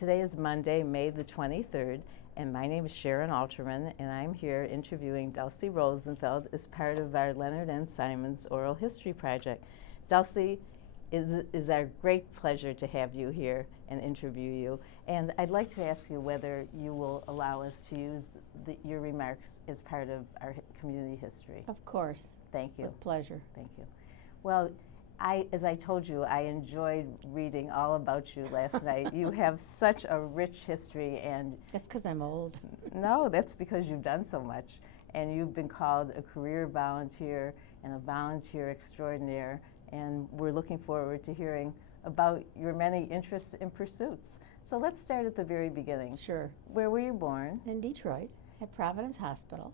Today is Monday, May the 23rd, and my name is Sharon Alterman, and I'm here interviewing Dulcie Rosenfeld as part of our Leonard and Simon's Oral History Project. Dulcie, it is our great pleasure to have you here and interview you. And I'd like to ask you whether you will allow us to use your remarks as part of our community history. Of course. Thank you. With pleasure. Thank you. Well, as I told you, I enjoyed reading all about you last night. You have such a rich history, and That's because I'm old. no, that's because you've done so much. And you've been called a career volunteer and a volunteer extraordinaire, and we're looking forward to hearing about your many interests and pursuits. So let's start at the very beginning. Sure. Where were you born? In Detroit, at Providence Hospital.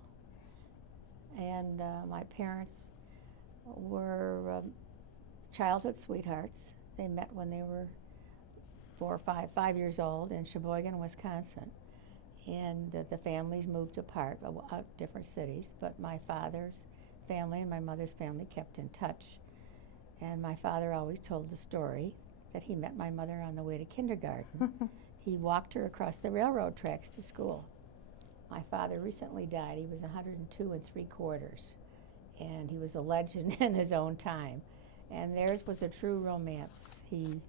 And my parents were childhood sweethearts. They met when they were 5 years old in Sheboygan, Wisconsin. And the families moved apart, out different cities, but my father's family and my mother's family kept in touch. And my father always told the story that he met my mother on the way to kindergarten. He walked her across the railroad tracks to school. My father recently died. He was 102 3/4, and he was a legend in his own time. And theirs was a true romance. He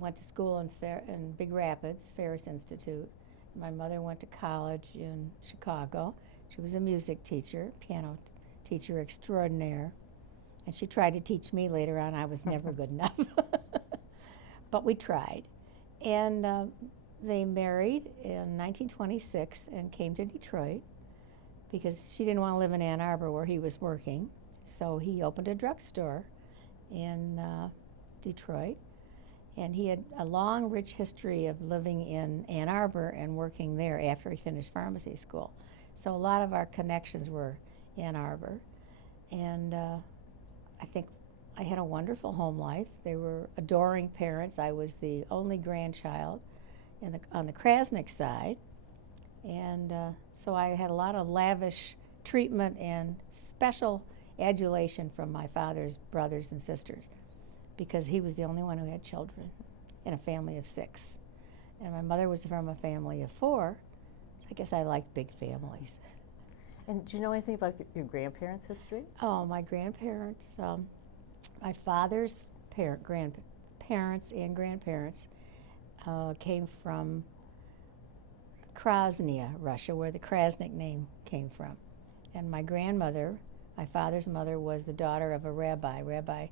went to school in Big Rapids, Ferris Institute. My mother went to college in Chicago. She was a music teacher, piano teacher extraordinaire. And she tried to teach me later on. I was never good enough. But we tried. And they married in 1926 and came to Detroit because she didn't want to live in Ann Arbor where he was working. So he opened a drugstore in Detroit. And he had a long, rich history of living in Ann Arbor and working there after he finished pharmacy school. So a lot of our connections were Ann Arbor. And I think I had a wonderful home life. They were adoring parents. I was the only grandchild on the Krasnick side. And so I had a lot of lavish treatment and special adulation from my father's brothers and sisters because he was the only one who had children in a family of 6. And my mother was from a family of 4. So I guess I liked big families. And do you know anything about your grandparents' history? Oh, my grandparents, my father's grandparents and grandparents came from Krasnia, Russia, where the Krasnick name came from. And my grandmother, my father's mother, was the daughter of a rabbi, Rabbi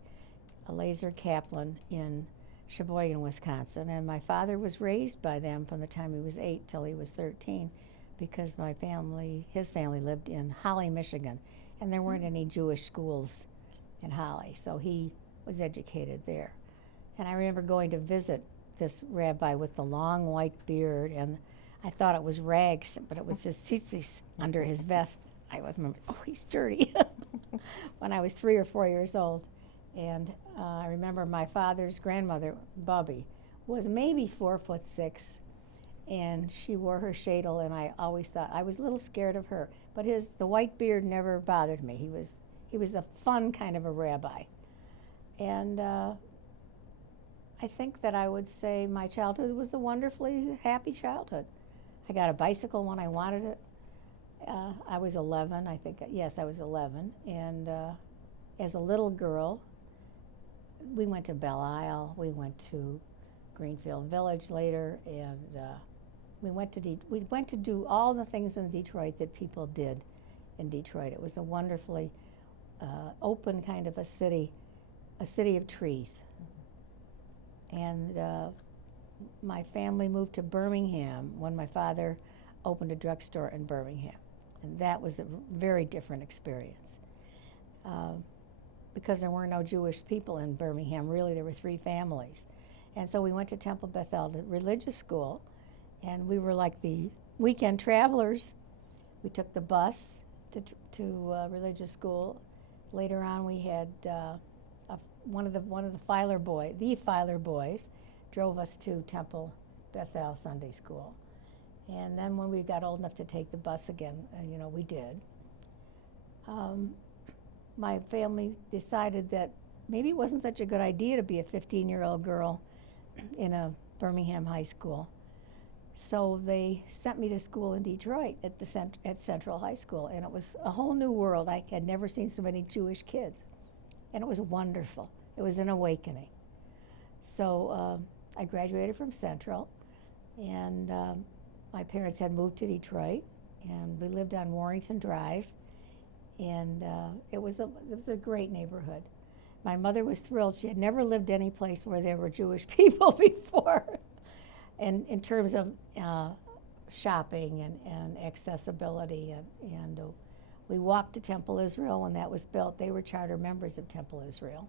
Elazar Kaplan in Sheboygan, Wisconsin. And my father was raised by them from the time he was 8 till he was 13 because his family lived in Holly, Michigan. And there weren't any Jewish schools in Holly, so he was educated there. And I remember going to visit this rabbi with the long white beard, and I thought it was rags, but it was just tzitzis under his vest. I was remember, oh, he's dirty, when I was 3 or 4 years old. And I remember my father's grandmother, Bubby, was maybe 4'6", and she wore her shadel, and I always thought, I was a little scared of her, but the white beard never bothered me. He was a fun kind of a rabbi. And I think that I would say my childhood was a wonderfully happy childhood. I got a bicycle when I wanted it. I was 11, I think. Yes, I was 11. And as a little girl, we went to Belle Isle. We went to Greenfield Village later, and we went to do all the things in Detroit that people did in Detroit. It was a wonderfully open kind of a city of trees. And my family moved to Birmingham when my father opened a drugstore in Birmingham. And that was a very different experience. Because there were no Jewish people in Birmingham. Really, there were 3 families. And so we went to Temple Beth religious school, and we were like the weekend travelers. We took the bus to religious school. Later on, we had one of the Filer boys drove us to Temple Bethel Sunday School. And then when we got old enough to take the bus again, we did. My family decided that maybe it wasn't such a good idea to be a 15-year-old girl in a Birmingham High School. So they sent me to school in Detroit at Central High School, and it was a whole new world. I had never seen so many Jewish kids, and it was wonderful. It was an awakening. So I graduated from Central, and my parents had moved to Detroit, and we lived on Warrington Drive, and it was a great neighborhood. My mother was thrilled. She had never lived any place where there were Jewish people before. And in terms of shopping and accessibility, and we walked to Temple Israel when that was built. They were charter members of Temple Israel.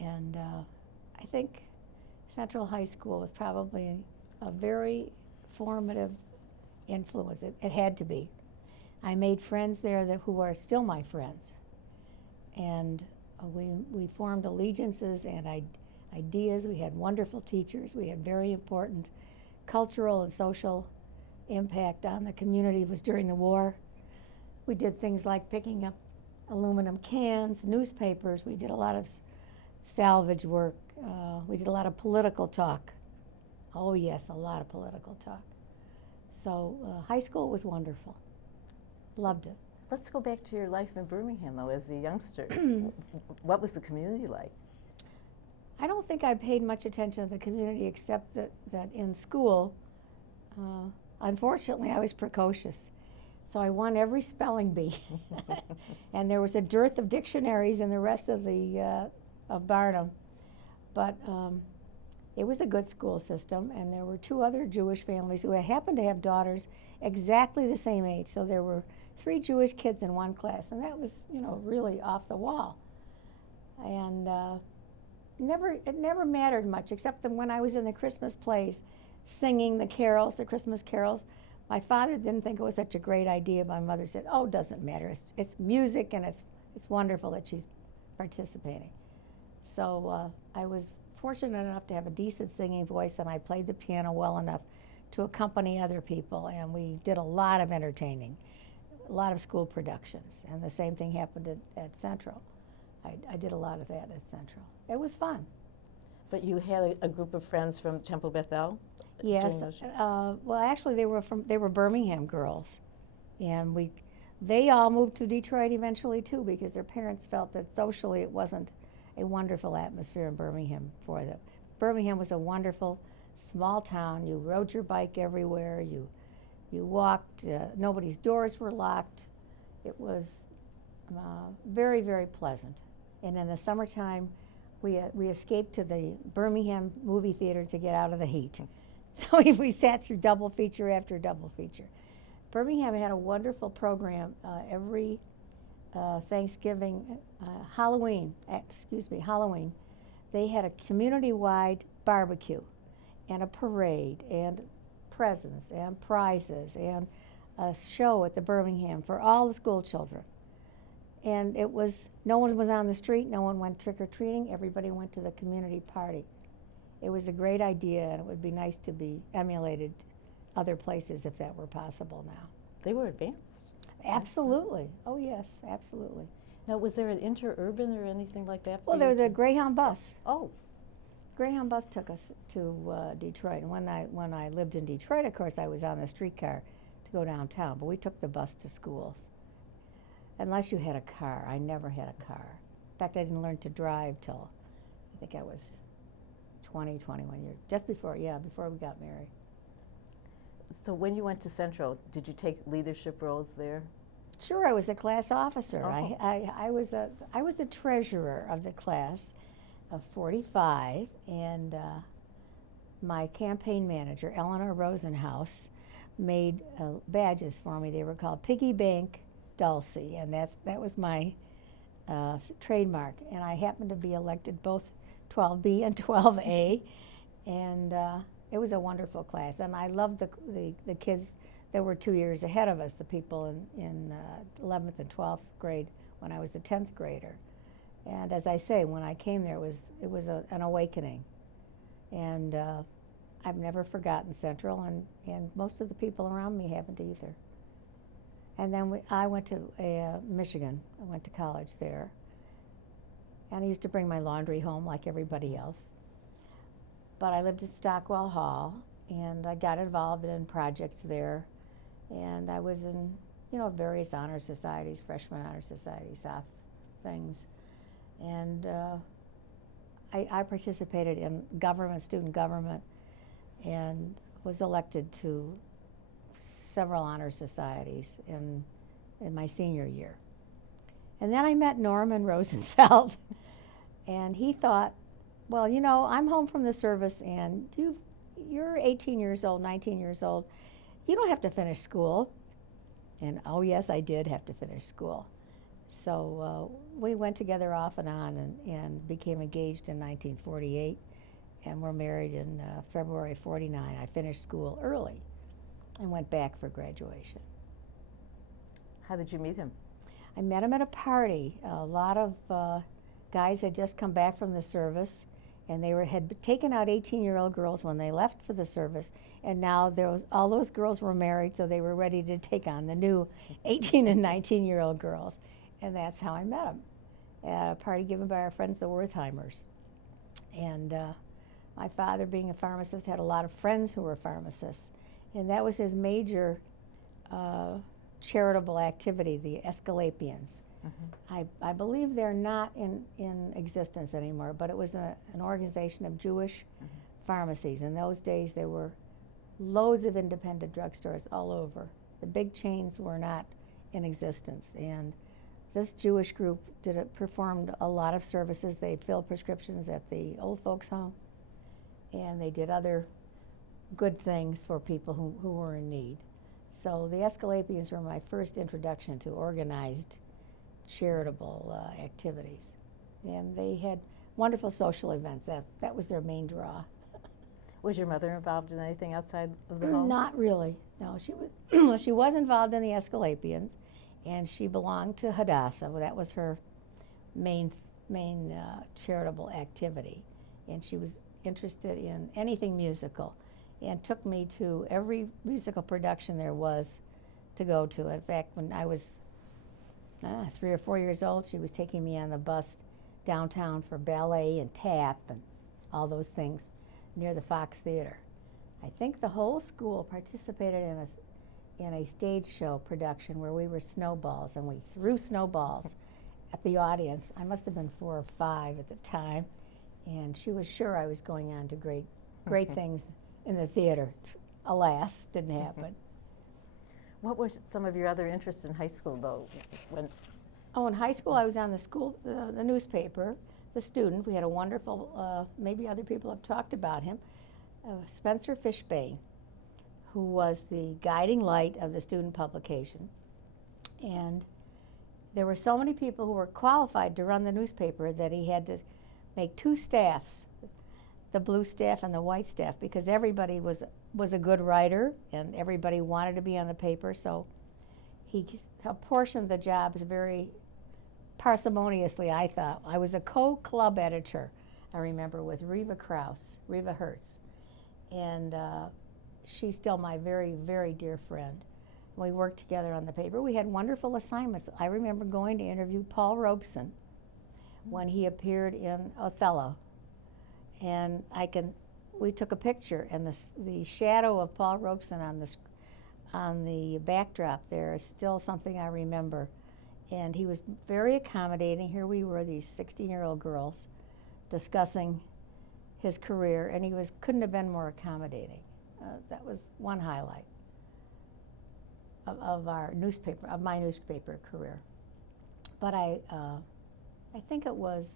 And I think Central High School was probably a very formative influence. It had to be. I made friends there who are still my friends. And we formed allegiances and ideas. We had wonderful teachers. We had very important cultural and social impact on the community. It was during the war. We did things like picking up aluminum cans, newspapers. We did a lot of salvage work. We did a lot of political talk. Oh yes, a lot of political talk. So high school was wonderful. Loved it. Let's go back to your life in Birmingham, though, as a youngster. What was the community like? I don't think I paid much attention to the community, except that in school, unfortunately, I was precocious. So I won every spelling bee. And there was a dearth of dictionaries in the rest of of Barnum. But it was a good school system, and there were two other Jewish families who happened to have daughters exactly the same age. So there were 3 Jewish kids in one class, and that was, really off the wall. And it never mattered much, except that when I was in the Christmas plays, singing the carols, the Christmas carols, my father didn't think it was such a great idea. My mother said, "Oh, it doesn't matter. It's music, and it's wonderful that she's participating." So I was fortunate enough to have a decent singing voice, and I played the piano well enough to accompany other people, and we did a lot of entertaining, a lot of school productions, and the same thing happened at Central. I did a lot of that at Central. It was fun. But you had a group of friends from Temple Beth? Yes. Well, actually, they were Birmingham girls, and they all moved to Detroit eventually too, because their parents felt that socially it wasn't a wonderful atmosphere in Birmingham for them. Birmingham was a wonderful small town. You rode your bike everywhere. You walked. Nobody's doors were locked. It was very, very pleasant. And in the summertime, we escaped to the Birmingham movie theater to get out of the heat. So we sat through double feature after double feature. Birmingham had a wonderful program every Thanksgiving, Halloween. They had a community-wide barbecue and a parade and presents and prizes and a show at the Birmingham for all the school children. And no one was on the street, no one went trick-or-treating, everybody went to the community party. It was a great idea, and it would be nice to be emulated other places if that were possible now. They were advanced. Absolutely. Oh yes, absolutely. Now, was there an interurban or anything like that? Well, there was a Greyhound bus. Oh. Greyhound bus took us to Detroit. And when I lived in Detroit, of course, I was on the streetcar to go downtown, but we took the bus to schools. Unless you had a car. I never had a car. In fact, I didn't learn to drive till I think I was 20, 21 years, just before we got married. So when you went to Central, did you take leadership roles there? Sure, I was a class officer. Oh. I was the treasurer of the class of 45, and my campaign manager, Eleanor Rosenhaus, made badges for me. They were called Piggy Bank Dulcie, and that was my trademark. And I happened to be elected both 12B and 12A, and it was a wonderful class. And I loved the kids that were 2 years ahead of us, the people in 11th and 12th grade when I was a 10th grader. And as I say, when I came there, it was an awakening. And I've never forgotten Central, and most of the people around me haven't either. And then I went to Michigan. I went to college there. And I used to bring my laundry home like everybody else. but I lived at Stockwell Hall, and I got involved in projects there, and I was in, various honor societies, freshman honor societies, SOF things, and I participated in government, student government, and was elected to several honor societies in my senior year. And then I met Norman Rosenfeld, and he thought, well, I'm home from the service, and you're 18 years old, 19 years old. You don't have to finish school. And oh yes, I did have to finish school. So we went together off and on and became engaged in 1948, and were married in February 49. I finished school early and went back for graduation. How did you meet him? I met him at a party. A lot of guys had just come back from the service, and they had taken out 18-year-old girls when they left for the service, and now all those girls were married, so they were ready to take on the new 18 and 19-year-old girls. And that's how I met him, at a party given by our friends, the Wertheimers. And my father, being a pharmacist, had a lot of friends who were pharmacists, and that was his major charitable activity, the Escalapians. Mm-hmm. I believe they're not in existence anymore, but it was an organization of Jewish pharmacies. In those days, there were loads of independent drugstores all over. The big chains were not in existence, and this Jewish group performed a lot of services. They filled prescriptions at the old folks' home, and they did other good things for people who were in need. So the Escalapians were my first introduction to organized charitable activities. And they had wonderful social events. That was their main draw. Was your mother involved in anything outside of the home? Not really. No, she was well, she was involved in the Escalapians, and she belonged to Hadassah. Well, that was her main charitable activity. And she was interested in anything musical, and took me to every musical production there was to go to. In fact, when I was 3 or 4 years old, she was taking me on the bus downtown for ballet and tap and all those things near the Fox Theater. I think the whole school participated in a stage show production where we were snowballs, and we threw snowballs at the audience. I must have been 4 or 5 at the time, and she was sure I was going on to great things in the theater. Alas, didn't happen. What were some of your other interests in high school, though? In high school, I was on the newspaper, The Student. We had a wonderful, maybe other people have talked about him, Spencer Fishbane, who was the guiding light of the student publication. And there were so many people who were qualified to run the newspaper that he had to make 2 staffs, the blue staff and the white staff, because everybody was a good writer and everybody wanted to be on the paper. So he apportioned the jobs very parsimoniously, I thought. I was a co-club editor, I remember, with Reva Hertz, and she's still my very, very dear friend. We worked together on the paper. We had wonderful assignments. I remember going to interview Paul Robeson when he appeared in Othello, and we took a picture, and the shadow of Paul Robeson on the backdrop there is still something I remember. And he was very accommodating. Here we were, these 16-year-old girls, discussing his career, and he couldn't have been more accommodating. That was one highlight of my newspaper career. But I think it was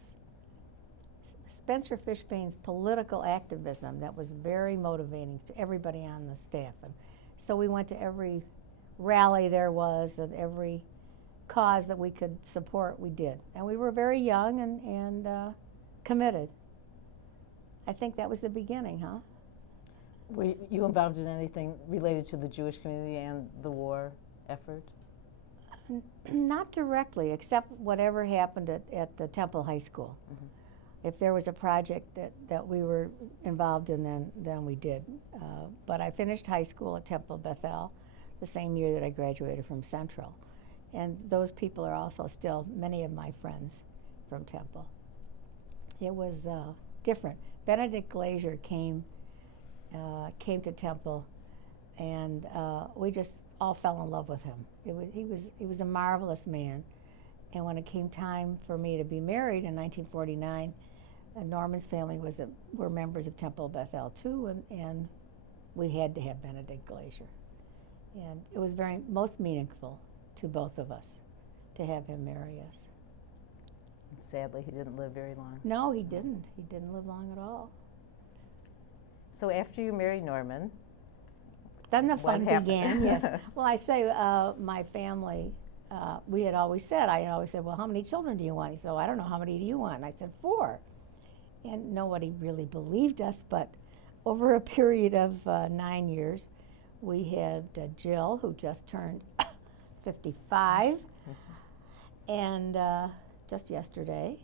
Spencer Fishbane's political activism that was very motivating to everybody on the staff. And so we went to every rally there was, and every cause that we could support, we did. And we were very young and committed. I think that was the beginning, huh? Were you involved in anything related to the Jewish community and the war effort? Not directly, except whatever happened at the Temple High School. Mm-hmm. If there was a project that we were involved in, then we did. But I finished high school at Temple Beth the same year that I graduated from Central. And those people are also still many of my friends from Temple. It was different. Benedict Glaser came to Temple, and we just all fell in love with him. He was a marvelous man. And when it came time for me to be married in 1949, Norman's family were members of Temple Beth too, and we had to have Benedict Glaser. And it was most meaningful to both of us to have him marry us. Sadly, he didn't live very long. No, he didn't. He didn't live long at all. So after you married Norman, then the fun happened? began, yes. Well, I say my family, I had always said, well, how many children do you want? He said, oh, I don't know, how many do you want? And I said, 4. And nobody really believed us, but over a period of 9 years, we had Jill, who just turned 55, and just yesterday,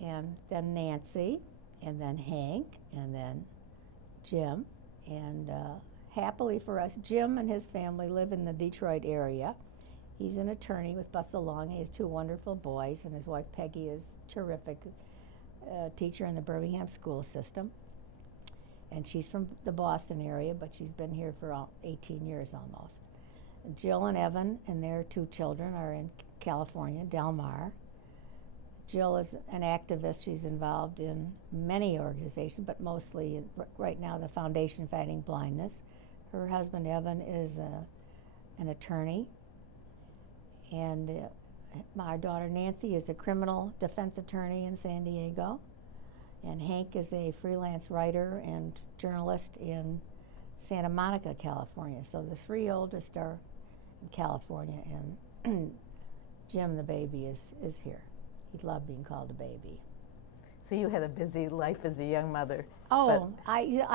and then Nancy, and then Hank, and then Jim, and happily for us, Jim and his family live in the Detroit area. He's an attorney with Bussalong. He has 2 wonderful boys, and his wife Peggy is terrific, teacher in the Birmingham school system. And she's from the Boston area, but she's been here for 18 years almost. And Jill and Evan and their 2 children are in California, Del Mar. Jill is an activist. She's involved in many organizations, but mostly right now the Foundation Fighting Blindness. Her husband Evan is an attorney. And my daughter Nancy is a criminal defense attorney in San Diego. And Hank is a freelance writer and journalist in Santa Monica, California. So the 3 oldest are in California, and Jim, the baby, is here. He loved being called a baby. So you had a busy life as a young mother. Oh,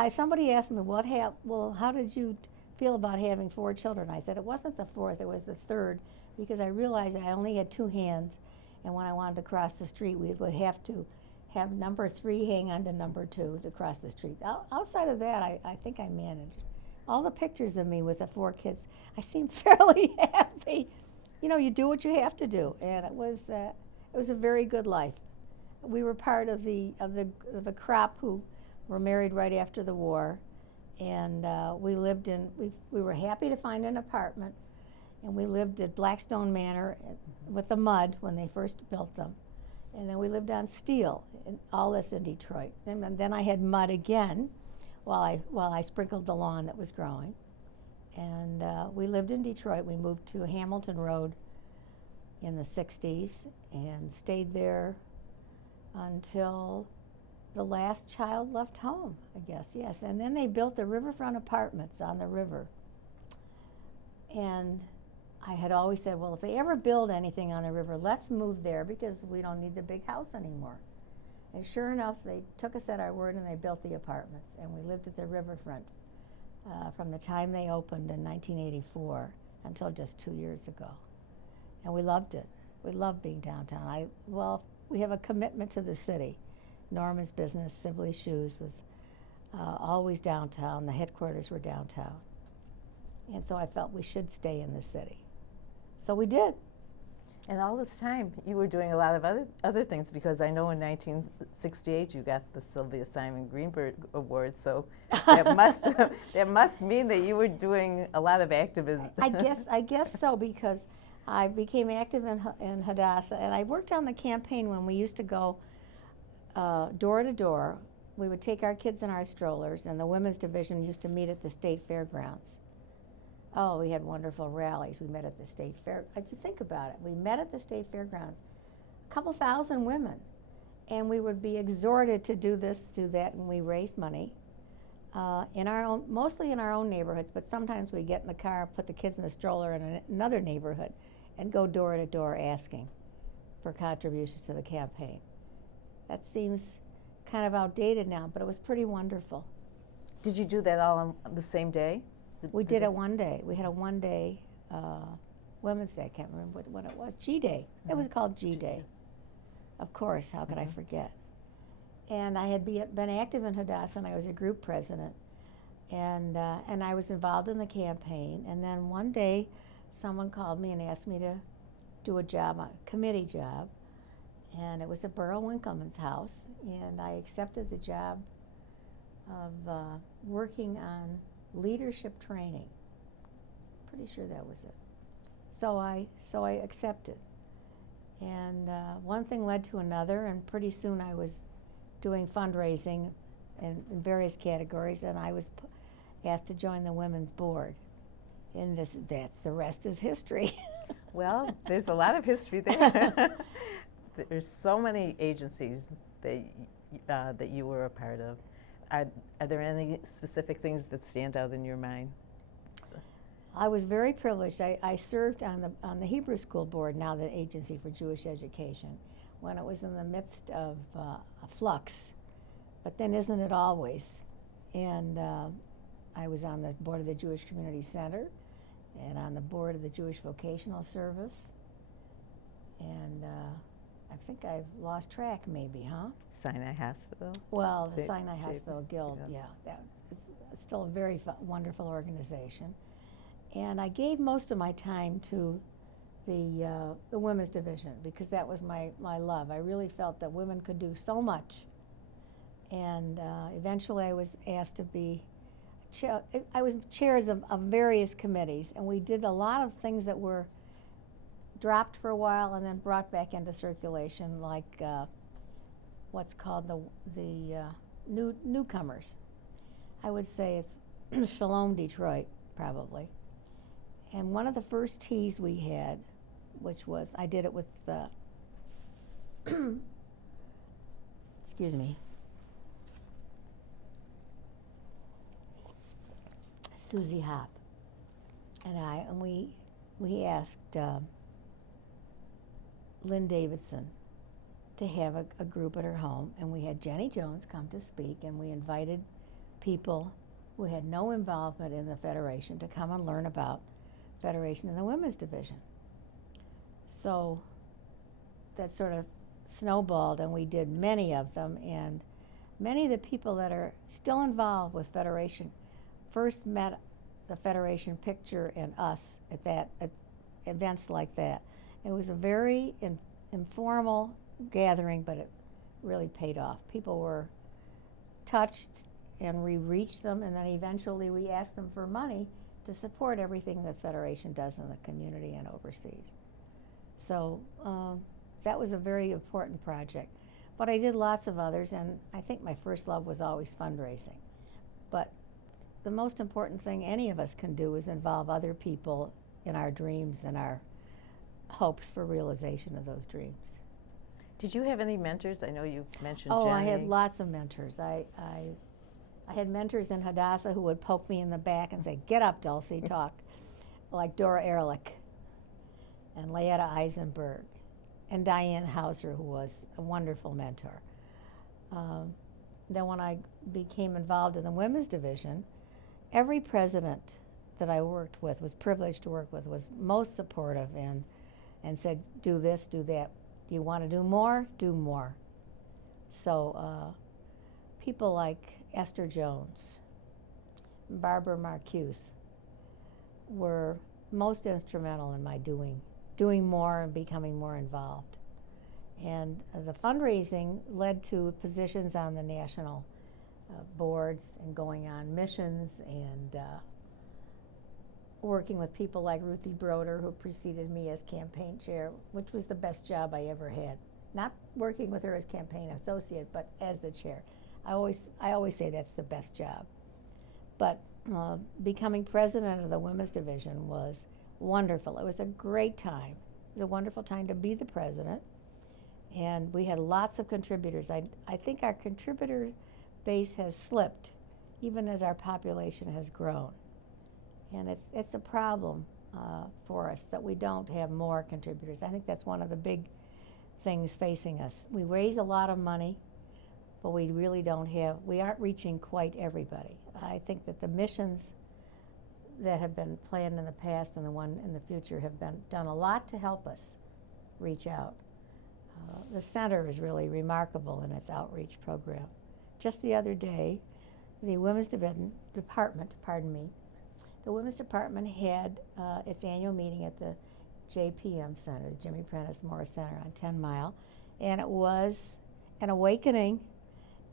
somebody asked me, well, how did you feel about having 4 children? I said, it wasn't the 4th, it was the 3rd, because I realized I only had 2 hands, and when I wanted to cross the street, we would have to have number 3 hang on to number 2 to cross the street. Outside of that, I think I managed. All the pictures of me with the 4 kids, I seemed fairly happy. You know, you do what you have to do, and it was a very good life. We were part of the crop who were married right after the war, and we were happy to find an apartment, and we lived at Blackstone Manor with the mud when they first built them. And then we lived on steel, and all this in Detroit. And then I had mud again while I sprinkled the lawn that was growing. And we lived in Detroit. We moved to Hamilton Road in the 60s and stayed there until the last child left home, I guess, yes. And then they built the riverfront apartments on the river. And I had always said, well, if they ever build anything on the river, let's move there because we don't need the big house anymore. And sure enough, they took us at our word and they built the apartments. And we lived at the riverfront from the time they opened in 1984 until just 2 years ago. And we loved it. We loved being downtown. We have a commitment to the city. Norman's business, Sibley Shoes, was always downtown. The headquarters were downtown. And so I felt we should stay in the city. So we did. And all this time, you were doing a lot of other things, because I know in 1968 you got the Sylvia Simon Greenberg Award, so that must mean that you were doing a lot of activism. I guess so, because I became active in Hadassah, and I worked on the campaign when we used to go door to door. We would take our kids in our strollers, and the women's division used to meet at the state fairgrounds. Oh, we had wonderful rallies. We met at the state fair. If you think about it, we met at the state fairgrounds, a couple thousand women, and we would be exhorted to do this, do that, and we raised money mostly in our own neighborhoods, but sometimes we get in the car, put the kids in the stroller in another neighborhood, and go door to door asking for contributions to the campaign. That seems kind of outdated now, but it was pretty wonderful. Did you do that all on the same day? We did it one day. We had a one-day Women's Day. I can't remember what it was. G-Day. It was called G-Day. Yes. Of course. How could I forget? And I had been active in Hadassah, and I was a group president. And I was involved in the campaign. And then one day, someone called me and asked me to do a committee job. And it was at Burrow Winkleman's house. And I accepted the job of working on leadership training. Pretty sure that was it. So I accepted. And one thing led to another, and pretty soon I was doing fundraising in various categories, and I was asked to join the women's board. And the rest is history. Well, there's a lot of history there. There's so many agencies that you were a part of. Are there any specific things that stand out in your mind? I was very privileged. I served on the Hebrew School Board, now the Agency for Jewish Education, when it was in the midst of a flux. But then isn't it always? And I was on the board of the Jewish Community Center and on the board of the Jewish Vocational Service. And I think I've lost track maybe, huh? Sinai Hospital? Well, the Sinai Hospital Guild, yeah. It's still a very wonderful organization. And I gave most of my time to the women's division because that was my love. I really felt that women could do so much. And eventually I was asked to be I was chairs of various committees, and we did a lot of things that were dropped for a while and then brought back into circulation, like what's called the newcomers. I would say it's Shalom Detroit, probably. And one of the first teas we had, which was, I did it with, excuse me, Susie Hop, and we asked Lynn Davidson to have a group at her home, and we had Jenny Jones come to speak, and we invited people who had no involvement in the Federation to come and learn about Federation in the Women's Division. So that sort of snowballed, and we did many of them, and many of the people that are still involved with Federation first met the Federation picture and us at events like that. It was a very informal gathering, but it really paid off. People were touched, and we reached them, and then eventually we asked them for money to support everything that Federation does in the community and overseas. So that was a very important project. But I did lots of others, and I think my first love was always fundraising. But the most important thing any of us can do is involve other people in our dreams and our hopes for realization of those dreams. Did you have any mentors? I know you mentioned Jenny. I had lots of mentors. I had mentors in Hadassah who would poke me in the back and say, "Get up, Dulcie, talk," like Dora Ehrlich and Leetta Eisenberg and Diane Hauser, who was a wonderful mentor. Then when I became involved in the women's division, every president that I worked with, was privileged to work with, was most supportive and said, do this, do that. Do you want to do more? Do more. So people like Esther Jones, Barbara Marcuse were most instrumental in my doing more and becoming more involved. And the fundraising led to positions on the national boards and going on missions and working with people like Ruthie Broder, who preceded me as campaign chair, which was the best job I ever had. Not working with her as campaign associate, but as the chair. I always say that's the best job. But becoming president of the women's division was wonderful. It was a great time. It was a wonderful time to be the president. And we had lots of contributors. I think our contributor base has slipped, even as our population has grown. And it's a problem for us that we don't have more contributors. I think that's one of the big things facing us. We raise a lot of money, but we really we aren't reaching quite everybody. I think that the missions that have been planned in the past and the one in the future have done a lot to help us reach out. The center is really remarkable in its outreach program. Just the other day, the Women's Department, the Women's Department had its annual meeting at the JPM Center, the Jimmy Prentice Morris Center on 10 Mile, and it was an awakening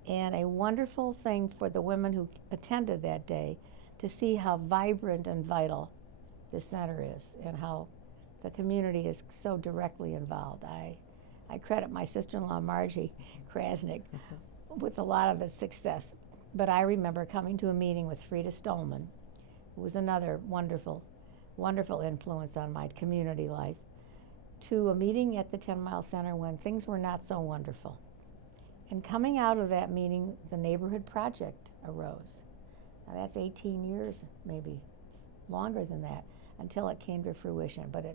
and a wonderful thing for the women who attended that day to see how vibrant and vital the center is and how the community is so directly involved. I credit my sister-in-law, Margie Krasnick, with a lot of its success. But I remember coming to a meeting with Frida Stolman, who was another wonderful, wonderful influence on my community life, to a meeting at the 10 Mile Center when things were not so wonderful. And coming out of that meeting, the Neighborhood Project arose. Now that's 18 years, maybe longer than that, until it came to fruition. But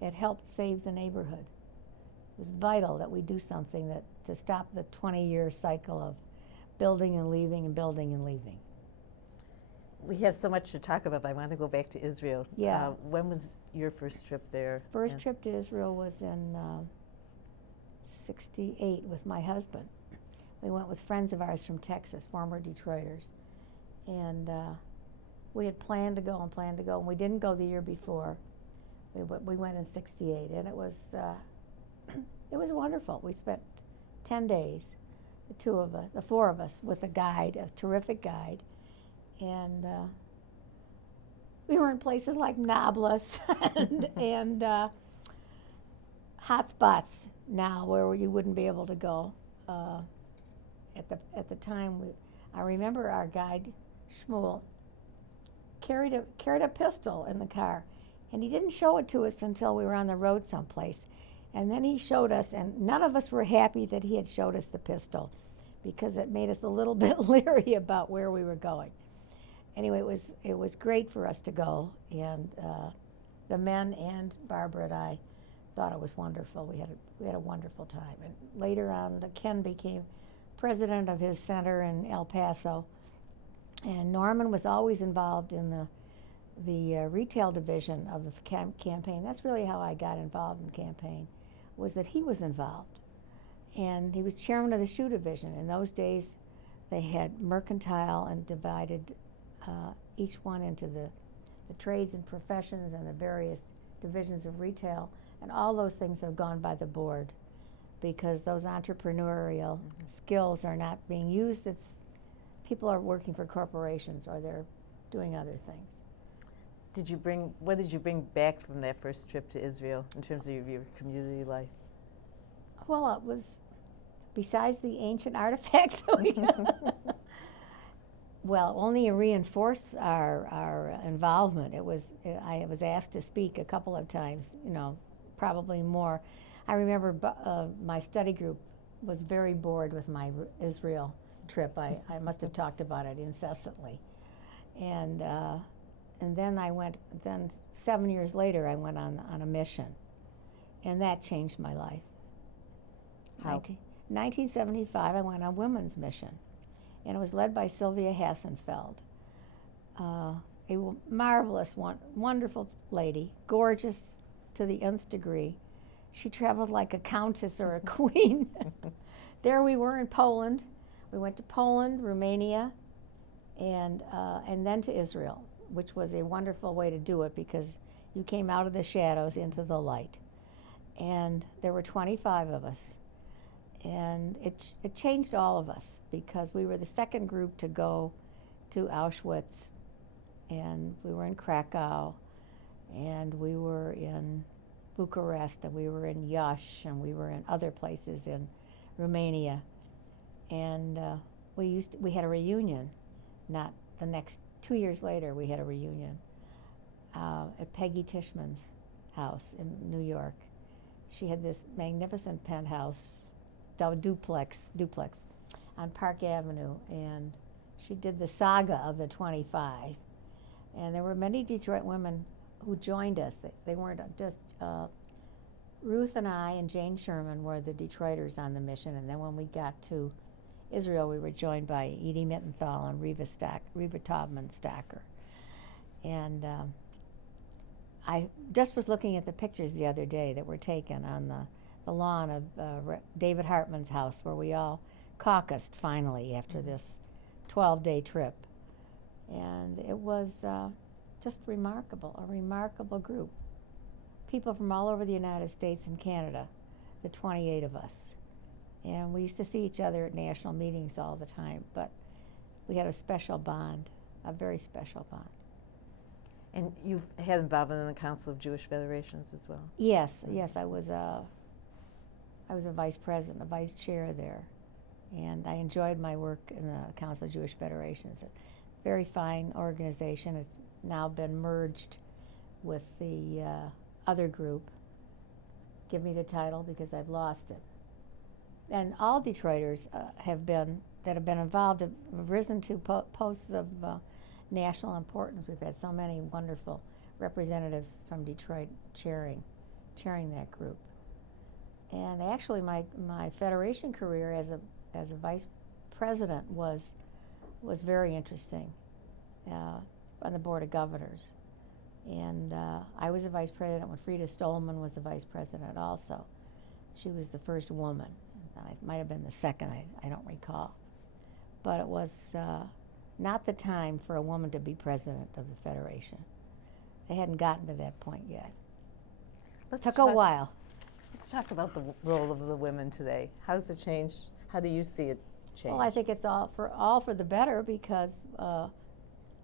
it helped save the neighborhood. It was vital that we do something to stop the 20-year cycle of building and leaving and building and leaving. We have so much to talk about, but I want to go back to Israel. Yeah. When was your first trip there? First trip to Israel was in '68 with my husband. We went with friends of ours from Texas, former Detroiters. And we had planned to go, and we didn't go the year before. We went in '68, and it was wonderful. We spent 10 days, the four of us, with a guide, a terrific guide. And we were in places like Nablus and hot spots now where you wouldn't be able to go. At the time, I remember our guide, Shmuel, carried a pistol in the car, and he didn't show it to us until we were on the road someplace. And then he showed us, and none of us were happy that he had showed us the pistol because it made us a little bit leery about where we were going. Anyway, it was great for us to go, and the men and Barbara and I thought it was wonderful. We had a wonderful time. And later on, Ken became president of his center in El Paso, and Norman was always involved in the retail division of the campaign. That's really how I got involved in campaign, was that he was involved. And he was chairman of the shoe division. In those days, they had mercantile and divided each one into the trades and professions and the various divisions of retail. And all those things have gone by the board because those entrepreneurial skills are not being used. People are working for corporations or they're doing other things. What did you bring back from that first trip to Israel in terms of your community life? Well, it was, besides the ancient artifacts, well, only reinforced our involvement. I was asked to speak a couple of times, probably more. I remember my study group was very bored with my Israel trip. I must have talked about it incessantly. And then 7 years later, I went on a mission. And that changed my life. How? 1975, I went on a women's mission. And it was led by Sylvia Hassenfeld. A marvelous, wonderful lady, gorgeous to the nth degree. She traveled like a countess or a queen. There we were in Poland. We went to Poland, Romania, and then to Israel, which was a wonderful way to do it because you came out of the shadows into the light. And there were 25 of us. And it changed all of us because we were the second group to go to Auschwitz, and we were in Krakow, and we were in Bucharest, and we were in Yash, and we were in other places in Romania. And we had a reunion, not the next 2 years later, we had a reunion at Peggy Tishman's house in New York. She had this magnificent penthouse, duplex on Park Avenue, and she did the saga of the 25. And there were many Detroit women who joined us. They weren't just, Ruth and I and Jane Sherman were the Detroiters on the mission, and then when we got to Israel, we were joined by Edie Mittenthal and Reva Taubman Stacker. And I just was looking at the pictures the other day that were taken on the lawn of David Hartman's house, where we all caucused finally after this 12-day trip. And it was just remarkable, a remarkable group. People from all over the United States and Canada, the 28 of us. And we used to see each other at national meetings all the time, but we had a special bond, a very special bond. And you've had involvement in the Council of Jewish Federations as well? Yes, yes, I was a vice president, a vice chair there, and I enjoyed my work in the Council of Jewish Federations. A very fine organization. It's now been merged with the other group. Give me the title because I've lost it. And all Detroiters that have been involved have risen to posts of national importance. We've had so many wonderful representatives from Detroit chairing that group. And actually, my federation career as a vice president was very interesting on the Board of Governors. And I was a vice president when Frida Stolman was the vice president also. She was the first woman. It might have been the second, I don't recall. But it was not the time for a woman to be president of the Federation. They hadn't gotten to that point yet. Took a while. Let's talk about the role of the women today. How's it changed? How do you see it change? Well, I think it's all for the better because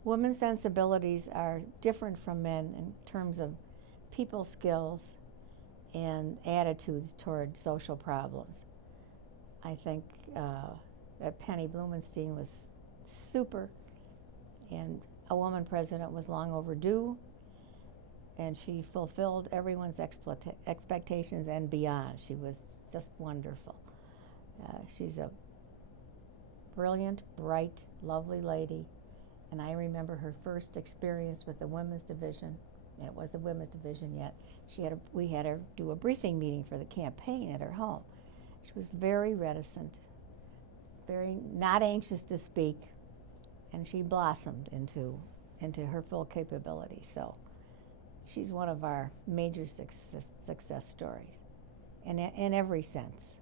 women's sensibilities are different from men in terms of people skills and attitudes toward social problems. I think that Penny Blumenstein was super, and a woman president was long overdue, and she fulfilled everyone's expectations and beyond. She was just wonderful. She's a brilliant, bright, lovely lady, and I remember her first experience with the women's division, and it was the women's division yet. We had her do a briefing meeting for the campaign at her home. She was very reticent, very not anxious to speak, and she blossomed into her full capability. So she's one of our major success stories in every sense.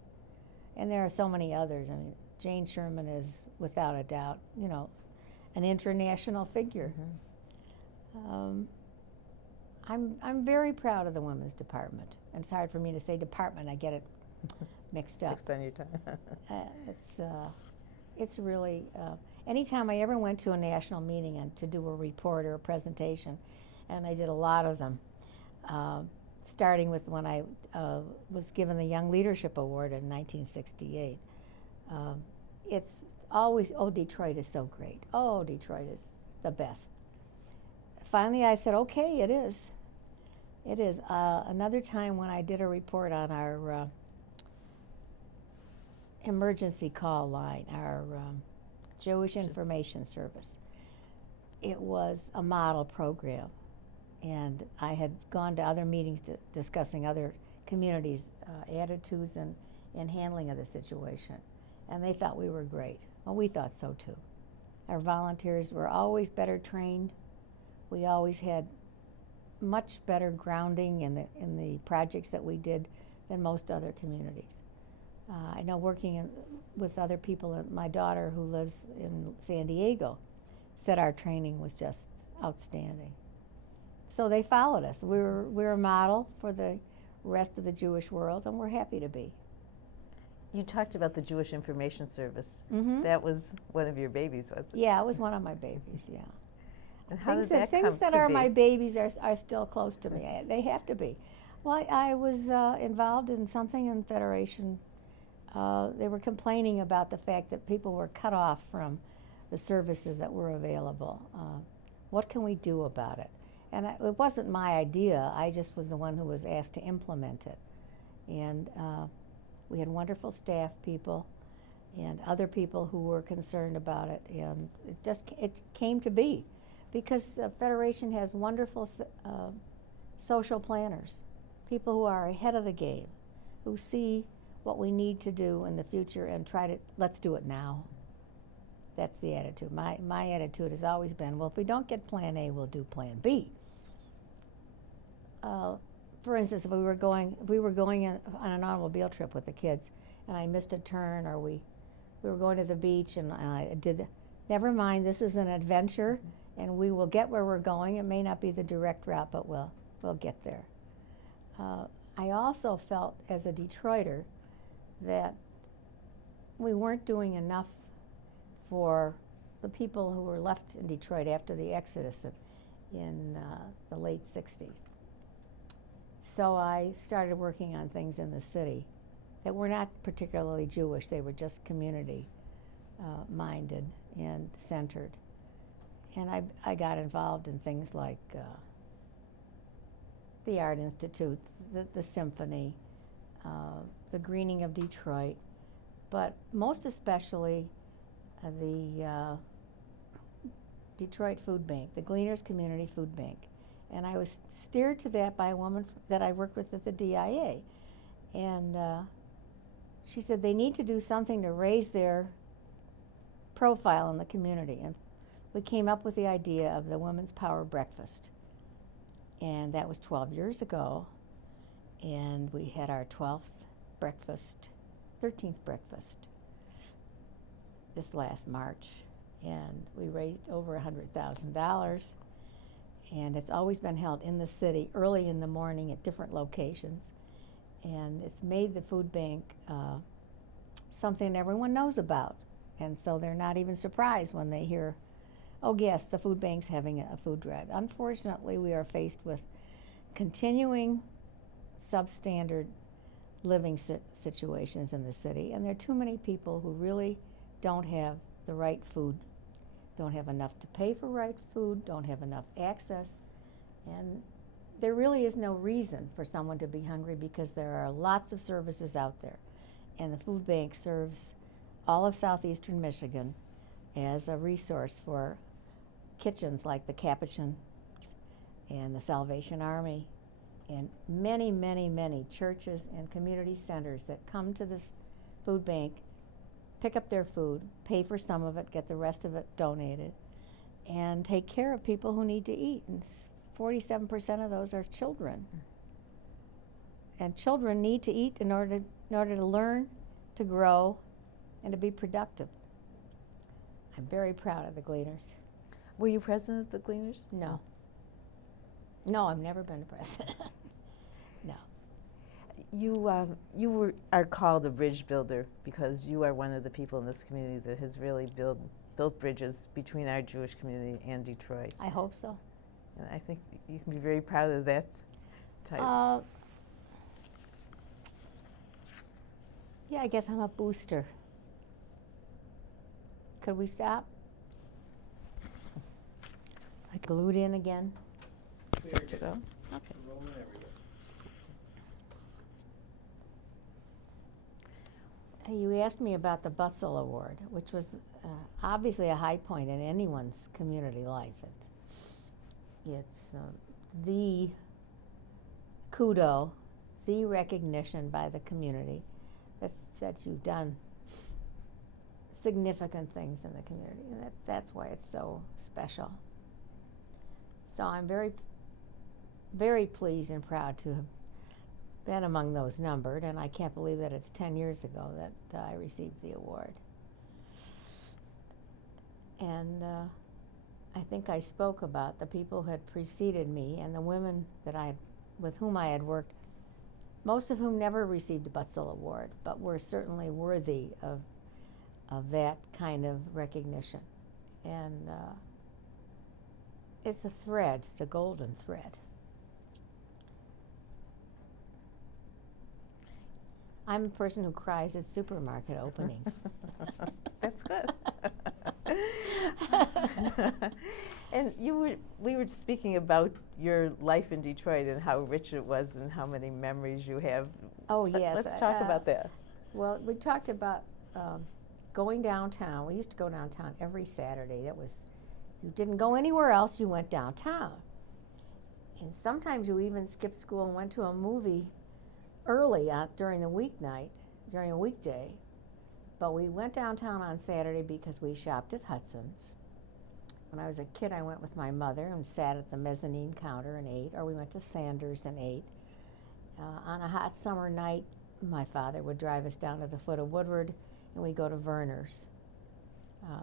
And there are so many others. I mean, Jane Sherman is, without a doubt, an international figure. Mm-hmm. I'm very proud of the women's department. And it's hard for me to say department. I get it mixed up. 6 on your time. It's really, anytime I ever went to a national meeting and to do a report or a presentation, and I did a lot of them, starting with when I was given the Young Leadership Award in 1968. It's always, oh, Detroit is so great. Oh, Detroit is the best. Finally, I said, okay, it is. It is. Another time when I did a report on our emergency call line, our Jewish Information Service. It was a model program, and I had gone to other meetings discussing other communities' attitudes and handling of the situation, and they thought we were great. Well, we thought so too. Our volunteers were always better trained. We always had much better grounding in the projects that we did than most other communities. I know working with other people, my daughter who lives in San Diego said our training was just outstanding. So they followed us. We're a model for the rest of the Jewish world, and we're happy to be. You talked about the Jewish Information Service. Mm-hmm. That was one of your babies, wasn't it? Yeah, it was one of my babies, yeah. And how did that come to be? Things that are my babies are still close to me. They have to be. Well, I was involved in something in Federation. They were complaining about the fact that people were cut off from the services that were available. What can we do about it? And it wasn't my idea. I just was the one who was asked to implement it. And we had wonderful staff people and other people who were concerned about it. And it came to be because the Federation has wonderful social planners, people who are ahead of the game, who see what we need to do in the future and let's do it now. That's the attitude. My attitude has always been, well, if we don't get plan A, we'll do plan B. For instance, if we were going on an automobile trip with the kids and I missed a turn, or we were going to the beach and I never mind, this is an adventure and we will get where we're going. It may not be the direct route, but we'll get there. I also felt as a Detroiter that we weren't doing enough for the people who were left in Detroit after the Exodus in the late 60s. So I started working on things in the city that were not particularly Jewish. They were just community minded and centered. And I got involved in things like the Art Institute, the Symphony, the Greening of Detroit, but most especially the Detroit Food Bank, the Gleaners Community Food Bank. And I was steered to that by a woman that I worked with at the DIA. And she said they need to do something to raise their profile in the community. And we came up with the idea of the Women's Power Breakfast. And that was 12 years ago. And we had our 12th breakfast, 13th breakfast this last March. And we raised over $100,000. And it's always been held in the city early in the morning at different locations. And it's made the food bank something everyone knows about. And so they're not even surprised when they hear, oh yes, the food bank's having a food drive. Unfortunately, we are faced with continuing substandard living situations in the city, and there are too many people who really don't have the right food, don't have enough to pay for right food, don't have enough access, and there really is no reason for someone to be hungry because there are lots of services out there. And the food bank serves all of southeastern Michigan as a resource for kitchens like the Capuchin and the Salvation Army and many, many, many churches and community centers that come to this food bank, pick up their food, pay for some of it, get the rest of it donated, and take care of people who need to eat. And 47% of those are children. And children need to eat in order to learn, to grow, and to be productive. I'm very proud of the Gleaners. Were you president of the Gleaners? No. No, I've never been a president. No. You are called a bridge builder because you are one of the people in this community that has really built bridges between our Jewish community and Detroit. I hope so. And I think you can be very proud of that type. Yeah, I guess I'm a booster. Could we stop? I glued in again. Set to go? Okay. You asked me about the Butzel Award, which was obviously a high point in anyone's community life. It's the kudo, the recognition by the community that you've done significant things in the community, and that's why it's so special. So I'm very, very pleased and proud to have been among those numbered, and I can't believe that it's 10 years ago that I received the award. And I think I spoke about the people who had preceded me and the women with whom I had worked, most of whom never received a Butzel Award, but were certainly worthy of that kind of recognition. And it's a thread, the golden thread. I'm a person who cries at supermarket openings. That's good. And we were speaking about your life in Detroit and how rich it was and how many memories you have. Oh, yes. Let's talk about that. Well, we talked about going downtown. We used to go downtown every Saturday. You didn't go anywhere else, you went downtown. And sometimes you even skipped school and went to a movie early during the weeknight, during a weekday. But we went downtown on Saturday because we shopped at Hudson's. When I was a kid, I went with my mother and sat at the mezzanine counter and ate, or we went to Sanders and ate. On a hot summer night, my father would drive us down to the foot of Woodward, and we'd go to Verner's.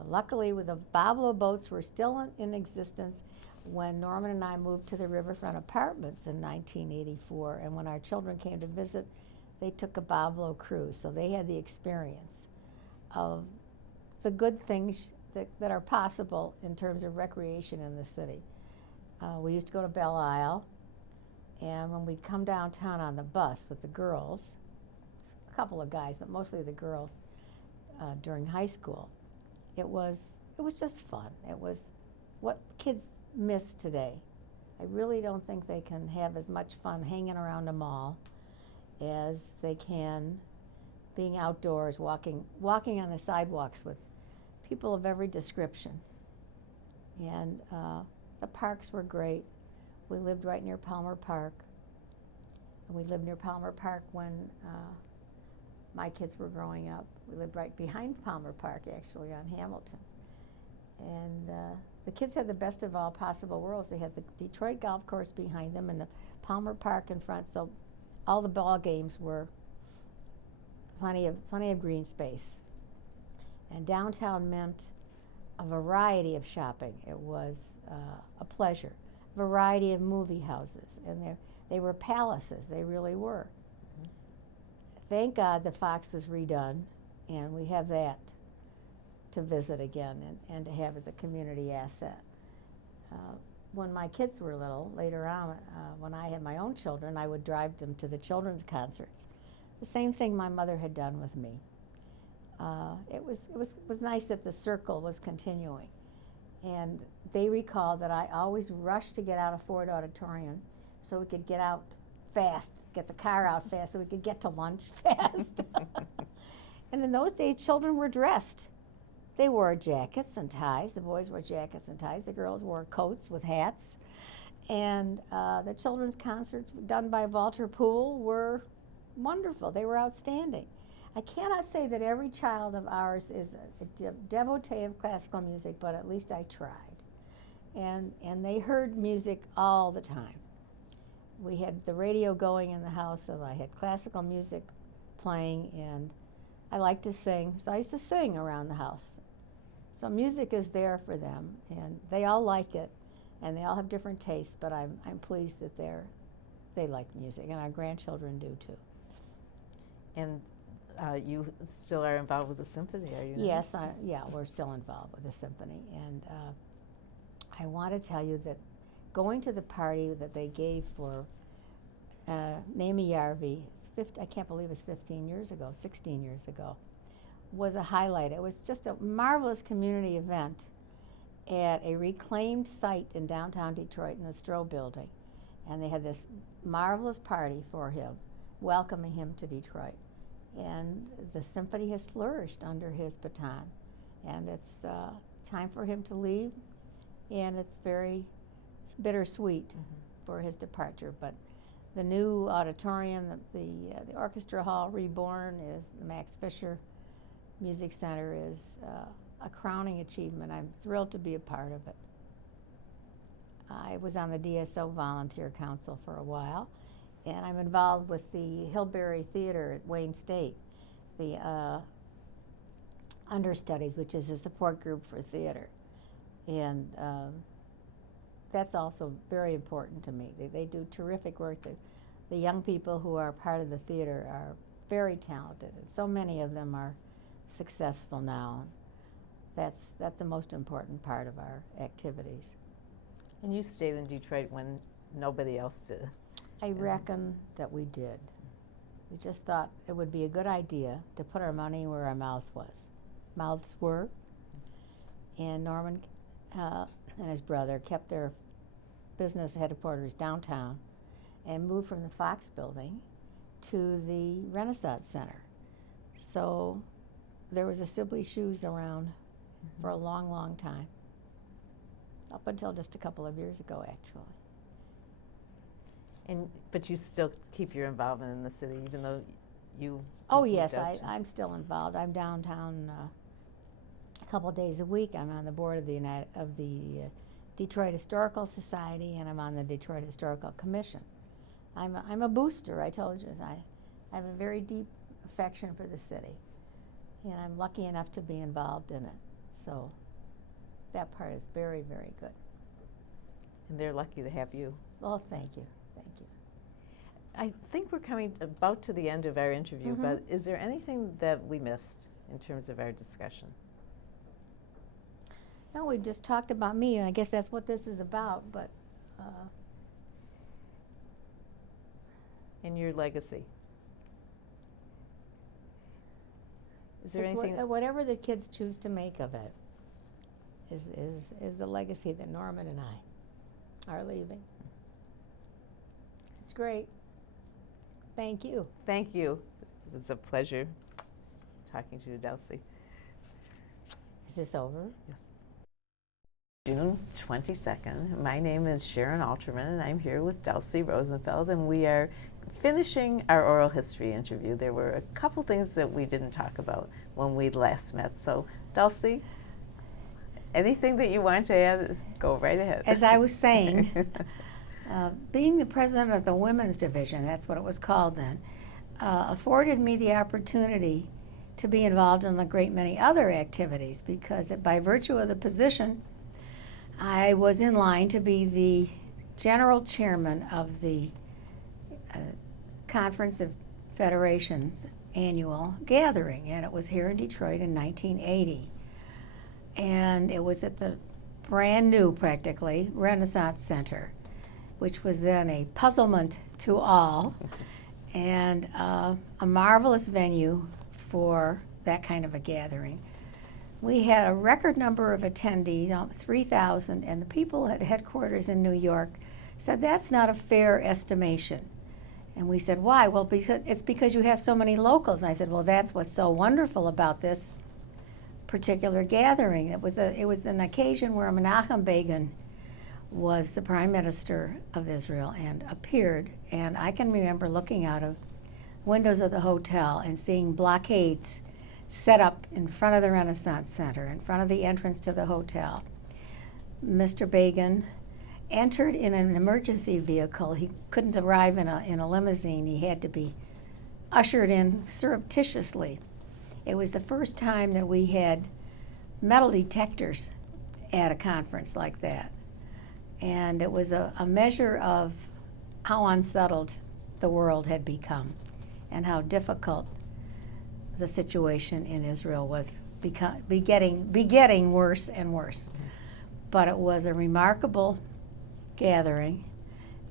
Luckily, the Boblo boats were still in existence when Norman and I moved to the Riverfront Apartments in 1984, and when our children came to visit, they took a Boblo cruise, so they had the experience of the good things that are possible in terms of recreation in the city. We used to go to Belle Isle, and when we'd come downtown on the bus with the girls, a couple of guys, but mostly the girls, during high school, it was just fun. It was what kids miss today. I really don't think they can have as much fun hanging around a mall as they can being outdoors, walking on the sidewalks with people of every description. And the parks were great. We lived right near Palmer Park. And we lived near Palmer Park when my kids were growing up. We lived right behind Palmer Park, actually, on Hamilton. And the kids had the best of all possible worlds. They had the Detroit golf course behind them and the Palmer Park in front, so all the ball games were plenty of green space. And downtown meant a variety of shopping. It was a pleasure. A variety of movie houses, and they were palaces. They really were. Mm-hmm. Thank God the Fox was redone, and we have that to visit again and to have as a community asset. When my kids were little, later on, when I had my own children, I would drive them to the children's concerts. The same thing my mother had done with me. It was nice that the circle was continuing. And they recall that I always rushed to get out of Ford Auditorium so we could get out fast, get the car out fast so we could get to lunch fast. And in those days, children were dressed. They wore jackets and ties. The boys wore jackets and ties. The girls wore coats with hats. And the children's concerts done by Walter Poole were wonderful. They were outstanding. I cannot say that every child of ours is a devotee of classical music, but at least I tried. And they heard music all the time. We had the radio going in the house, and I had classical music playing, and I liked to sing, so I used to sing around the house. So music is there for them, and they all like it, and they all have different tastes, but I'm pleased that they like music, and our grandchildren do too. And you still are involved with the symphony, are you not? Yes, yeah, we're still involved with the symphony, and I want to tell you that going to the party that they gave for Naomi Yarvi, I can't believe it's 16 years ago, was a highlight. It was just a marvelous community event at a reclaimed site in downtown Detroit in the Stroh building. And they had this marvelous party for him, welcoming him to Detroit. And the symphony has flourished under his baton. And it's time for him to leave, and it's very bittersweet for his departure. But the new auditorium, the orchestra hall reborn, is the Max Fisher Music Center, is a crowning achievement. I'm thrilled to be a part of it. I was on the DSO Volunteer Council for a while, and I'm involved with the Hillberry Theater at Wayne State, the Understudies, which is a support group for theater. And that's also very important to me. They do terrific work. The young people who are part of the theater are very talented, and so many of them are successful now. That's the most important part of our activities. And you stayed in Detroit when nobody else did. I reckon that we did. We just thought it would be a good idea to put our money where our mouths were. And Norman and his brother kept their business headquarters downtown and moved from the Fox building to the Renaissance Center. So there was a Sibley Shoes around for a long, long time, up until just a couple of years ago, actually. But you still keep your involvement in the city, even though you... Oh, yes, I'm still involved. I'm downtown a couple of days a week. I'm on the board of the Detroit Historical Society, and I'm on the Detroit Historical Commission. I'm a booster, I told you. I have a very deep affection for the city, and I'm lucky enough to be involved in it. So that part is very, very good. And they're lucky to have you. Oh, thank you. Thank you. I think we're coming about to the end of our interview, but is there anything that we missed? in terms of our discussion? No, we just talked about me, and I guess that's what this is about, but And your legacy. Is there it's anything? whatever the kids choose to make of it is the legacy that Norman and I are leaving. It's great. Thank you. Thank you. It was a pleasure talking to you, Dulcie. Is this over? Yes. June 22nd. My name is Sharon Alterman, and I'm here with Dulcie Rosenfeld, and we are finishing our oral history interview. There were a couple things that we didn't talk about when we last met. So, Dulcie, anything that you want to add, go right ahead. As I was saying, being the president of the women's division, that's what it was called then, afforded me the opportunity to be involved in a great many other activities, because by virtue of the position, I was in line to be the general chairman of the Conference of Federations annual gathering, and it was here in Detroit in 1980. And it was at the brand new, practically, Renaissance Center, which was then a puzzlement to all, and a marvelous venue for that kind of a gathering. We had a record number of attendees, 3,000, and the people at headquarters in New York said that's not a fair estimation. And we said, why? Well, it's because you have so many locals. And I said, well, that's what's so wonderful about this particular gathering. It was an occasion where Menachem Begin was the prime minister of Israel and appeared. And I can remember looking out of windows of the hotel and seeing blockades set up in front of the Renaissance Center, in front of the entrance to the hotel. Mr. Begin entered in an emergency vehicle. He couldn't arrive in a limousine. He had to be ushered in surreptitiously. It was the first time that we had metal detectors at a conference like that. And it was a measure of how unsettled the world had become and how difficult the situation in Israel was getting worse and worse. But it was a remarkable gathering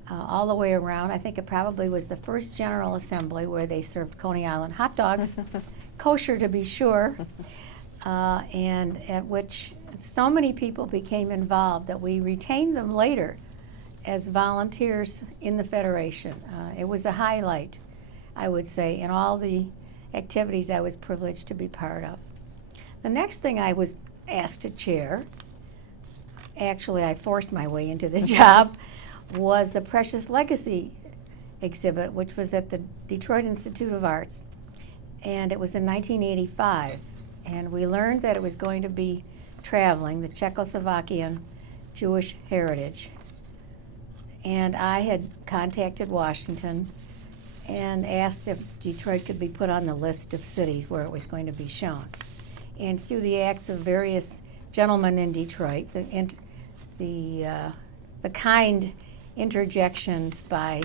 all the way around. I think it probably was the first General Assembly where they served Coney Island hot dogs, kosher to be sure, and at which so many people became involved that we retained them later as volunteers in the Federation. It was a highlight, I would say, in all the activities I was privileged to be part of. The next thing I was asked to chair, actually I forced my way into the job, was the Precious Legacy exhibit, which was at the Detroit Institute of Arts. And it was in 1985. And we learned that it was going to be traveling, the Czechoslovakian Jewish heritage. And I had contacted Washington and asked if Detroit could be put on the list of cities where it was going to be shown. And through the acts of various gentlemen in Detroit, the kind interjections by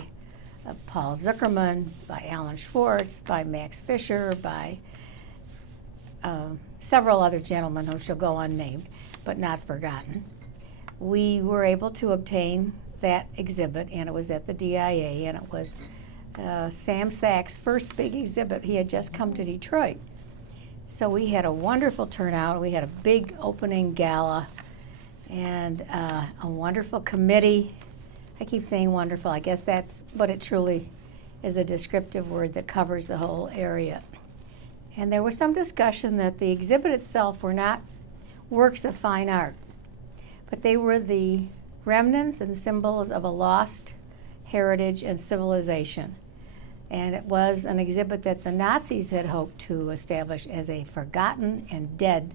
Paul Zuckerman, by Alan Schwartz, by Max Fisher, by several other gentlemen who shall go unnamed, but not forgotten, we were able to obtain that exhibit, and it was at the DIA, and it was Sam Sachs' first big exhibit. He had just come to Detroit. So we had a wonderful turnout. We had a big opening gala and a wonderful committee. I keep saying wonderful. I guess that's, but it truly is a descriptive word that covers the whole area. And there was some discussion that the exhibit itself were not works of fine art, but they were the remnants and symbols of a lost heritage and civilization. And it was an exhibit that the Nazis had hoped to establish as a forgotten and dead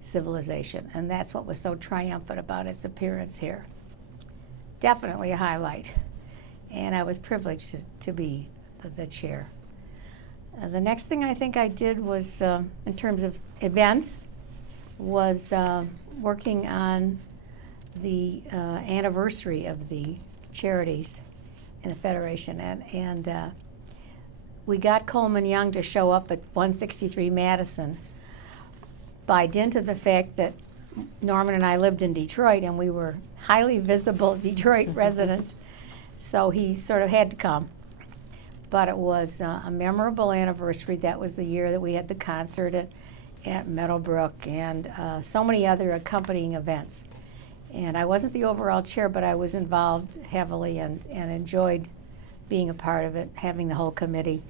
civilization. And that's what was so triumphant about its appearance here. Definitely a highlight. And I was privileged to be the chair. The next thing I think I did was, in terms of events, was working on the anniversary of the charities in the Federation. And we got Coleman Young to show up at 163 Madison by dint of the fact that Norman and I lived in Detroit and we were highly visible Detroit residents, so he sort of had to come. But it was a memorable anniversary. That was the year that we had the concert at Meadowbrook and so many other accompanying events. And I wasn't the overall chair, but I was involved heavily and enjoyed being a part of it, having the whole committee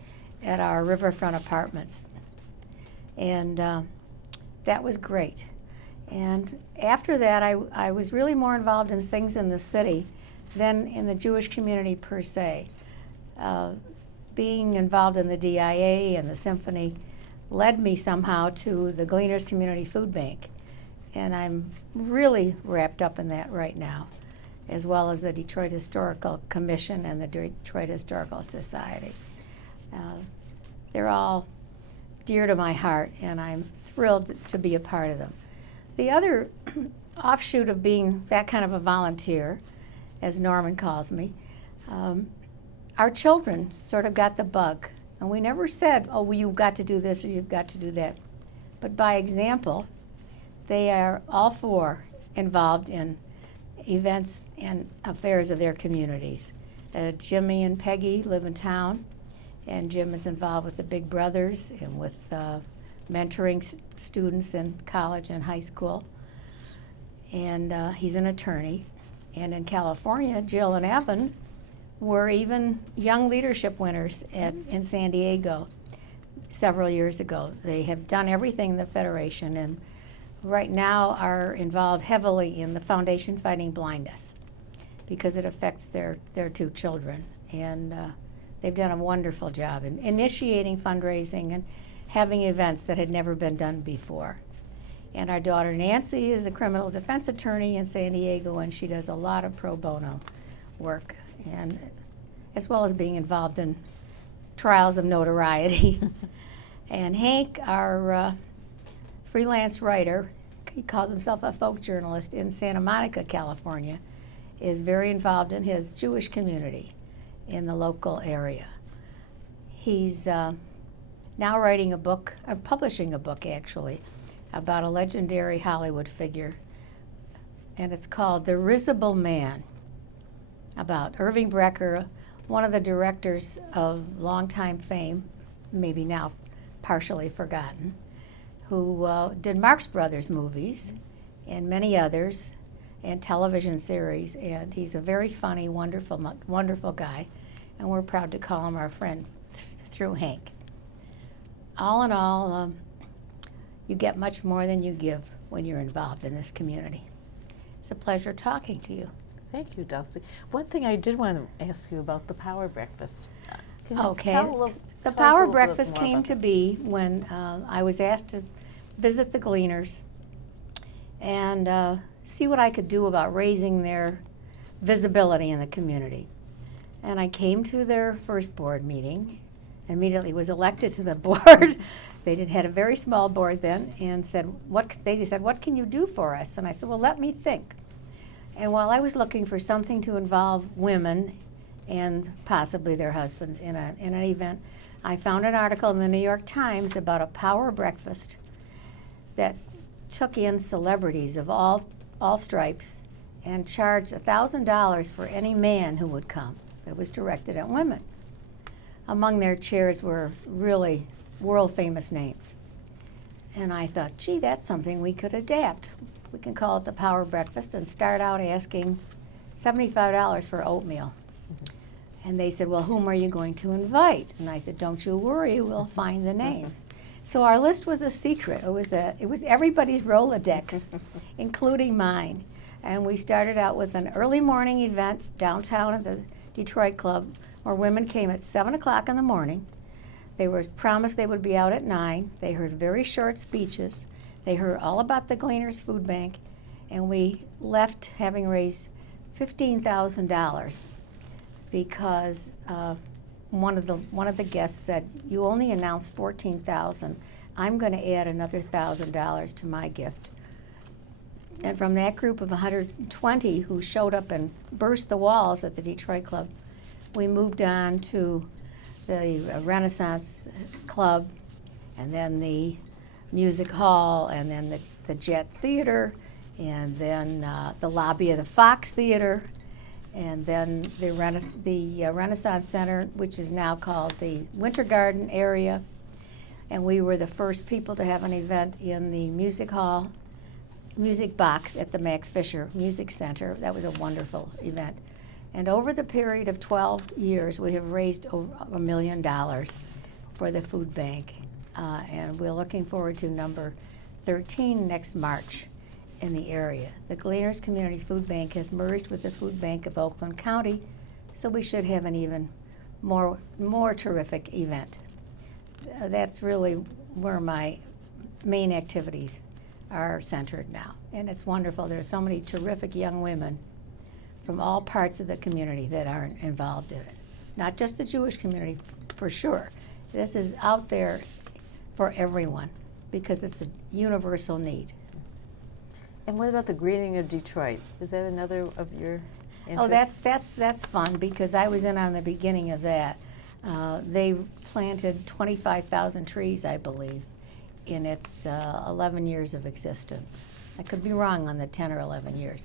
at our riverfront apartments. And that was great. And after that, I was really more involved in things in the city than in the Jewish community per se. Being involved in the DIA and the symphony led me somehow to the Gleaners Community Food Bank. And I'm really wrapped up in that right now, as well as the Detroit Historical Commission and the Detroit Historical Society. They're all dear to my heart, and I'm thrilled to be a part of them. The other offshoot of being that kind of a volunteer, as Norman calls me, our children sort of got the bug. And we never said, oh, well, you've got to do this or you've got to do that. But by example, they are all four involved in events and affairs of their communities. Jimmy and Peggy live in town, and Jim is involved with the Big Brothers and with mentoring students in college and high school. And he's an attorney. And in California, Jill and Evan were even young leadership winners in San Diego several years ago. They have done everything in the Federation and right now are involved heavily in the Foundation Fighting Blindness because it affects their two children. And they've done a wonderful job in initiating fundraising and having events that had never been done before. And our daughter Nancy is a criminal defense attorney in San Diego, and she does a lot of pro bono work, and as well as being involved in trials of notoriety. And Hank, our freelance writer, he calls himself a folk journalist in Santa Monica, California, is very involved in his Jewish community in the local area. He's now writing a book, publishing a book actually, about a legendary Hollywood figure, and it's called The Risible Man, about Irving Brecker, one of the directors of longtime fame, maybe now partially forgotten, who did Marx Brothers movies and many others, and television series, and he's a very funny, wonderful guy, and we're proud to call him our friend through Hank. All in all, you get much more than you give when you're involved in this community. It's a pleasure talking to you. Thank you, Dulcie. One thing I did want to ask you about the Power Breakfast. Can you Okay. The tell us Power a little Breakfast bit more came about to be when I was asked to visit the Gleaners and see what I could do about raising their visibility in the community. And I came to their first board meeting, immediately was elected to the board. They had a very small board then, and they said, what can you do for us? And I said, well, let me think. And while I was looking for something to involve women and possibly their husbands in an event, I found an article in the New York Times about a power breakfast that took in celebrities of all stripes and charged $1,000 for any man who would come. It was directed at women. Among their chairs were really world-famous names. And I thought, gee, that's something we could adapt. We can call it the Power Breakfast and start out asking $75 for oatmeal. And they said, well, whom are you going to invite? And I said, don't you worry, we'll find the names. So our list was a secret. It was everybody's Rolodex, including mine. And we started out with an early morning event downtown at the Detroit Club where women came at 7 o'clock in the morning. They were promised they would be out at 9. They heard very short speeches. They heard all about the Gleaners Food Bank, and we left having raised $15,000 because one of the guests said, "You only announced $14,000. I'm going to add another $1,000 to my gift." And from that group of 120 who showed up and burst the walls at the Detroit Club, we moved on to the Renaissance Club, and then the Music Hall, and then the Jet Theater, and then the lobby of the Fox Theater, and then the Renaissance Center, which is now called the Winter Garden area. And we were the first people to have an event in the Music Hall, Music Box at the Max Fisher Music Center. That was a wonderful event. And over the period of 12 years, we have raised over $1 million for the food bank. And we're looking forward to number 13 next March in the area. The Gleaners Community Food Bank has merged with the Food Bank of Oakland County, so we should have an even more terrific event. That's really where my main activities are centered now. And it's wonderful. There are so many terrific young women from all parts of the community that are involved in it. Not just the Jewish community, for sure. This is out there for everyone because it's a universal need. And what about the Greening of Detroit? Is that another of your interests? Oh, that's fun because I was in on the beginning of that. They planted 25,000 trees, I believe, in its 11 years of existence. I could be wrong on the 10 or 11 years,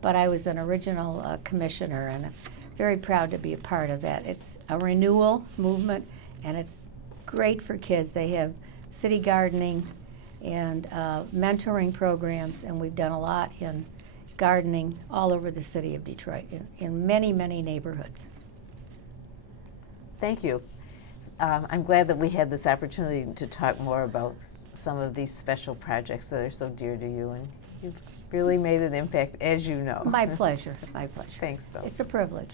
but I was an original commissioner, and I'm very proud to be a part of that. It's a renewal movement, and it's great for kids. They have city gardening and mentoring programs, and we've done a lot in gardening all over the city of Detroit, in many, many neighborhoods. Thank you. I'm glad that we had this opportunity to talk more about some of these special projects that are so dear to you, and you've really made an impact, as you know. My pleasure, my pleasure. Thanks, Dulcie. It's a privilege.